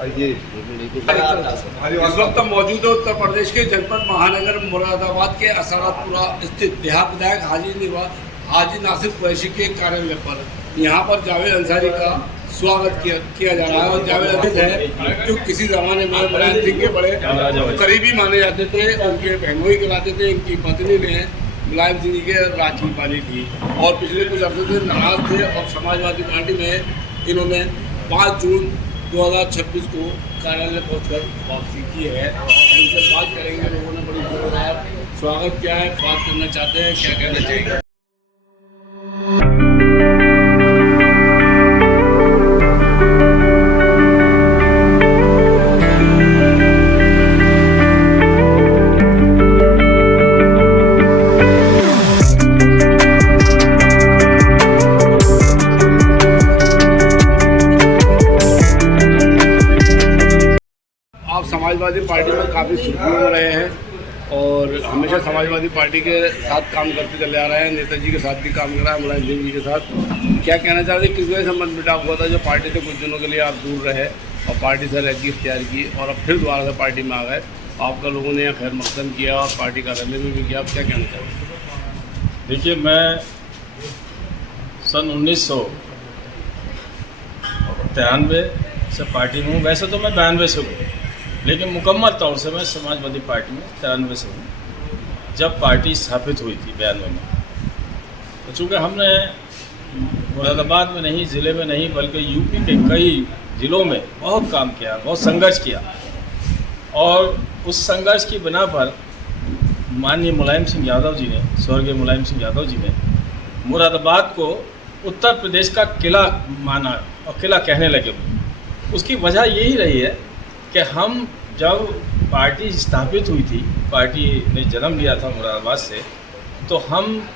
इस वक्त हम मौजूद है उत्तर प्रदेश के जनपद महानगर मुरादाबाद के असरातपुरा स्थित देहात विधायक हाजी नासिर कुरैशी के कार्यालय पर। यहाँ पर जावेद अंसारी का स्वागत किया जा रहा है। और जावेद अंसारी है जो किसी ज़माने में मुलायम सिंह के बड़े करीबी माने जाते थे, उनके बहनोई कराते थे। इनकी पत्नी ने मुलायम सिंह जी के राखी पाली थी और पिछले कुछ अरसे से नाराज थे और समाजवादी पार्टी में इन्होंने 5 जून 2026 को कार्यालय पहुंचकर वापसी की है। उनसे बात करेंगे, लोगों ने बड़ी जोरदार स्वागत किया है, बात करना चाहते हैं, क्या कहना चाहिए। आप समाजवादी पार्टी में काफ़ी सुर्खियों में रहे हैं और हमेशा समाजवादी पार्टी के साथ काम करते चले आ रहे हैं। नेताजी के साथ भी काम करा है, मुलायम सिंह जी के साथ। क्या कहना चाहते हैं, किस वजह से मनमुटाव हुआ था जो पार्टी से कुछ दिनों के लिए आप दूर रहे और पार्टी से अलग इख्तियार की और अब फिर दोबारा से पार्टी में आ गए? आपका लोगों ने यहाँ खैर मकदम किया और पार्टी कार्यालय में भी किया। आप क्या कहना चाहते हैं? देखिए, मैं सन 1993 से पार्टी में हूँ। वैसे तो मैं 92 से हूँ, लेकिन मुकम्मल तौर से मैं समाजवादी पार्टी में 93 से हूँ, जब पार्टी स्थापित हुई थी 92 में। तो चूँकि हमने मुरादाबाद में नहीं, ज़िले में नहीं, बल्कि यूपी के कई ज़िलों में बहुत काम किया, बहुत संघर्ष किया और उस संघर्ष की बिना पर माननीय मुलायम सिंह यादव जी ने, स्वर्गीय मुलायम सिंह यादव जी ने मुरादाबाद को उत्तर प्रदेश का किला माना और किला कहने लगे। उसकी वजह यही रही है कि हम जब पार्टी स्थापित हुई थी, पार्टी ने जन्म लिया था मुरादाबाद से, तो हम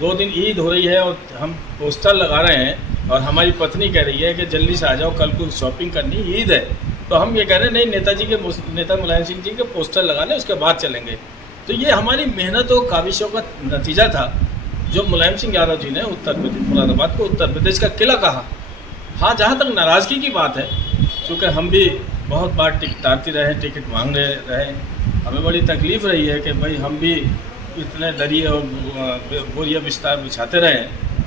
2 दिन ईद हो रही है और हम पोस्टर लगा रहे हैं और हमारी पत्नी कह रही है कि जल्दी से आ जाओ, कल को शॉपिंग करनी, ईद है। तो हम ये कह रहे हैं नहीं, नेता मुलायम सिंह जी के पोस्टर लगा लें, उसके बाद चलेंगे। तो ये हमारी मेहनत और काविशों का नतीजा था जो मुलायम सिंह यादव जी ने मुरादाबाद को उत्तर प्रदेश का किला कहा। हाँ, जहाँ तक नाराज़गी की बात है, क्योंकि हम भी बहुत बार टिकटाती रहे, टिकट मांग रहे, हमें बड़ी तकलीफ़ रही है कि भाई हम भी इतने दरिए और बोरिया बिस्तार बिछाते रहे,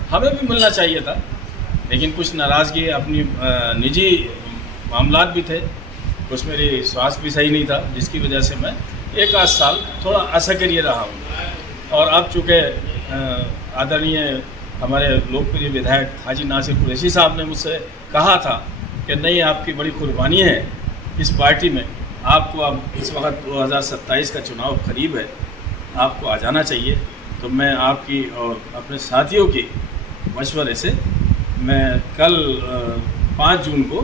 हमें भी मिलना चाहिए था। लेकिन कुछ नाराज़गी अपनी निजी मामलात भी थे, कुछ मेरी स्वास्थ्य भी सही नहीं था, जिसकी वजह से मैं 1 आध साल थोड़ा असक्रिय रहा हूँ। और अब चूँकि आदरणीय हमारे लोकप्रिय विधायक हाजी नासिर कुरैशी साहब ने मुझसे कहा था कि नहीं, आपकी बड़ी कुर्बानी है इस पार्टी में, आपको अब इस वक्त 2027 का चुनाव करीब है, आपको आ जाना चाहिए। तो मैं आपकी और अपने साथियों के मशवरे से मैं कल 5 जून को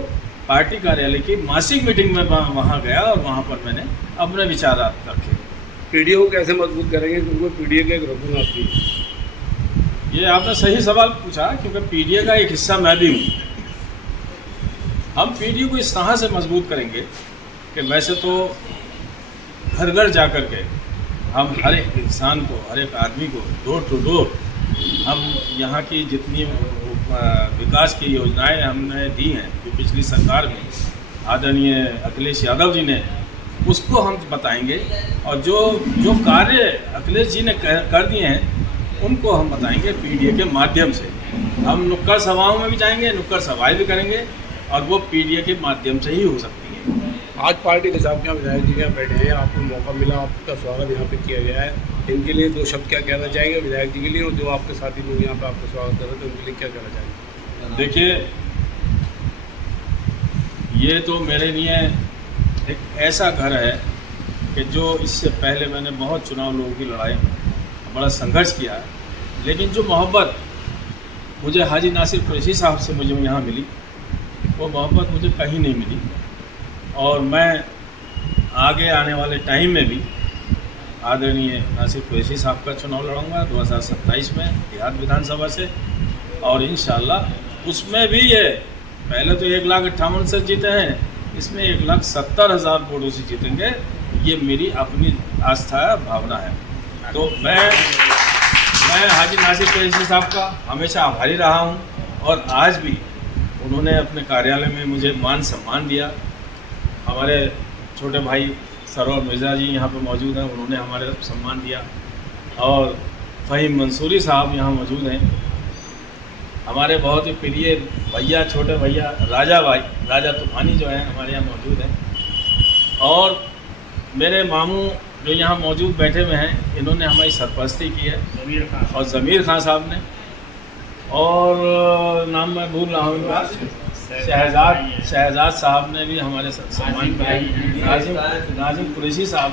पार्टी कार्यालय की मासिक मीटिंग में वहाँ गया और वहाँ पर मैंने अपने विचार रखे। पीडीए को कैसे मजबूत करेंगे, क्योंकि पीडीए का एक रुकन आपकी? ये आपने सही सवाल पूछा, क्योंकि पीडीए का एक हिस्सा मैं भी हूँ। हम पीडीए को इस तरह से मजबूत करेंगे कि वैसे तो घर घर जा कर के हम हर एक इंसान को, हर एक आदमी को डोर टू डोर हम यहाँ की जितनी विकास की योजनाएं हमने दी हैं जो पिछली सरकार में आदरणीय अखिलेश यादव जी ने, उसको हम बताएंगे। और जो कार्य अखिलेश जी ने कर दिए हैं उनको हम बताएंगे पीडीए के माध्यम से। हम नुक्कड़ सभाओं में भी जाएंगे, नुक्कड़ सभाएँ भी करेंगे और वो पीडीए के माध्यम से ही हो सकती है। आज पार्टी के साथ क्या विधायक जी यहाँ बैठे हैं, आपको मौका मिला, आपका स्वागत यहाँ पे किया गया है, इनके लिए 2 शब्द क्या कहना चाहेंगे विधायक जी के लिए, और जो आपके साथी लोग यहाँ पे आपका स्वागत कर रहे थे उनके लिए क्या कहना चाहेंगे? देखिए, ये तो मेरे लिए एक ऐसा घर है कि जो इससे पहले मैंने बहुत चुनाव लोगों की लड़ाई, बड़ा संघर्ष किया है, लेकिन जो मोहब्बत मुझे हाजी नासिर कुरैशी साहब से मुझे यहाँ मिली, वो मोहब्बत मुझे कहीं नहीं मिली। और मैं आगे आने वाले टाइम में भी आदरणीय नासिर कुरैशी साहब का चुनाव लड़ूंगा 2027 में देहात विधानसभा से। और इंशाल्लाह उसमें भी ये पहले तो 1,58,000 से जीते हैं, इसमें 1,70,000 वोटों से जीतेंगे, ये मेरी अपनी आस्था है, भावना है। तो मैं हाजी नासिर कुरैशी साहब का हमेशा आभारी रहा हूँ और आज भी उन्होंने अपने कार्यालय में मुझे मान सम्मान दिया हमारे छोटे भाई सरवर मिर्ज़ा जी यहाँ पे मौजूद हैं, उन्होंने हमारे सम्मान दिया। और फ़हीम मंसूरी साहब यहाँ मौजूद हैं। हमारे बहुत ही प्रिय भैया, छोटे भैया राजा तूफ़ानी जो हैं हमारे यहाँ मौजूद हैं। और मेरे मामू जो यहाँ मौजूद बैठे हुए हैं, इन्होंने हमारी सरपरस्ती की है। और ज़मीर खान साहब ने, और नाम मैं भूल रहा हूँ इनका, शहजाद साहब ने भी हमारे सम्मान किया। नाजिम कुरैशी साहब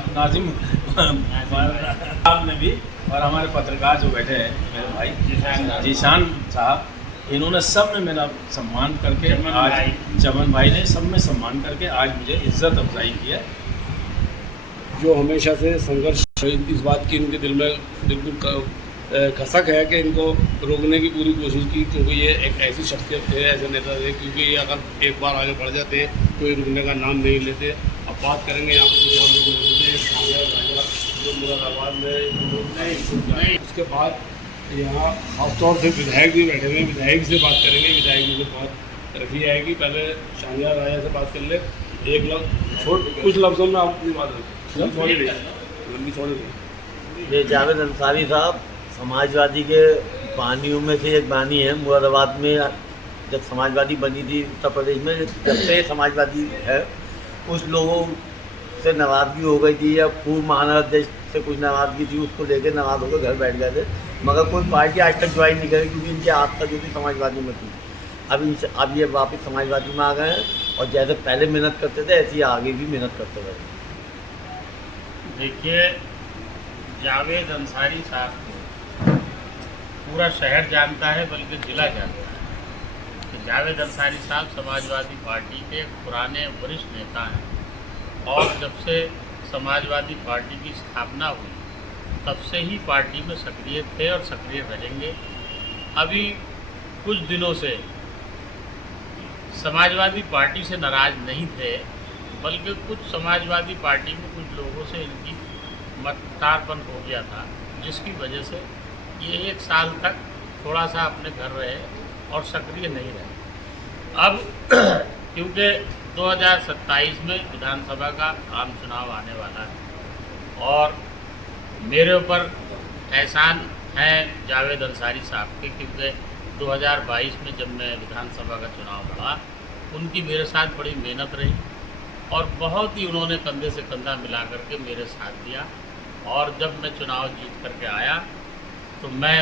ने भी, और हमारे पत्रकार जो बैठे हैं मेरे भाई जीशान साहब, इन्होंने सब ने मेरा सम्मान करके आज, चमन भाई ने सब में सम्मान करके आज मुझे इज्जत अफजाई की है। जो हमेशा से संघर्ष, इस बात की इनके दिल में बिल्कुल कसक है कि इनको रोकने की पूरी कोशिश की, क्योंकि ये एक ऐसी शख्सियत थे, ऐसे नेता थे, क्योंकि ये अगर एक बार आगे बढ़ जाते तो ये रुकने का नाम नहीं लेते। अब बात करेंगे यहाँ पर जो लोग जो मुरादाबाद में, उसके बाद यहाँ खासतौर से विधायक भी बैठे हुए हैं, विधायक से बात करेंगे। विधायक जी से बात रखी जाएगी। पहले शाहजहाँ राजा से बात कर ले, कुछ लफ्ज़ों में आप अपनी बात रखें। ये जावेद अंसारी साहब समाजवादी के बानियों में से एक बानी है। मुरादाबाद में जब समाजवादी बनी थी उत्तर प्रदेश में, जब से समाजवादी है, कुछ लोगों से नाराज़गी हो गई थी या पूर्व महानगर से कुछ नाराज़गी थी, उसको लेकर नाराज़ होकर घर बैठ गए थे। मगर कोई पार्टी आज तक ज्वाइन नहीं करी, क्योंकि इनकी आस्था जो थी समाजवादी में थी। अब ये वापस समाजवादी में आ गए हैं, और जैसे पहले मेहनत करते थे ऐसे ही आगे भी मेहनत करते रहे। देखिए, जावेद अंसारी साहब को पूरा शहर जानता है, बल्कि ज़िला जानता है कि जावेद अंसारी साहब समाजवादी पार्टी के पुराने वरिष्ठ नेता हैं। और जब से समाजवादी पार्टी की स्थापना हुई तब से ही पार्टी में सक्रिय थे और सक्रिय रहेंगे। अभी कुछ दिनों से समाजवादी पार्टी से नाराज़ नहीं थे, बल्कि कुछ समाजवादी पार्टी में कुछ लोगों से इनकी मतदारपन हो गया था, जिसकी वजह से ये 1 साल तक थोड़ा सा अपने घर रहे और सक्रिय नहीं रहे। अब क्योंकि 2027 में विधानसभा का आम चुनाव आने वाला है, और मेरे ऊपर एहसान है जावेद अंसारी साहब के, क्योंकि 2022 में जब मैं विधानसभा का चुनाव लड़ा, उनकी मेरे साथ बड़ी मेहनत रही, और बहुत ही उन्होंने कंधे से कंधा मिला करके मेरे साथ दिया। और जब मैं चुनाव जीत करके आया तो मैं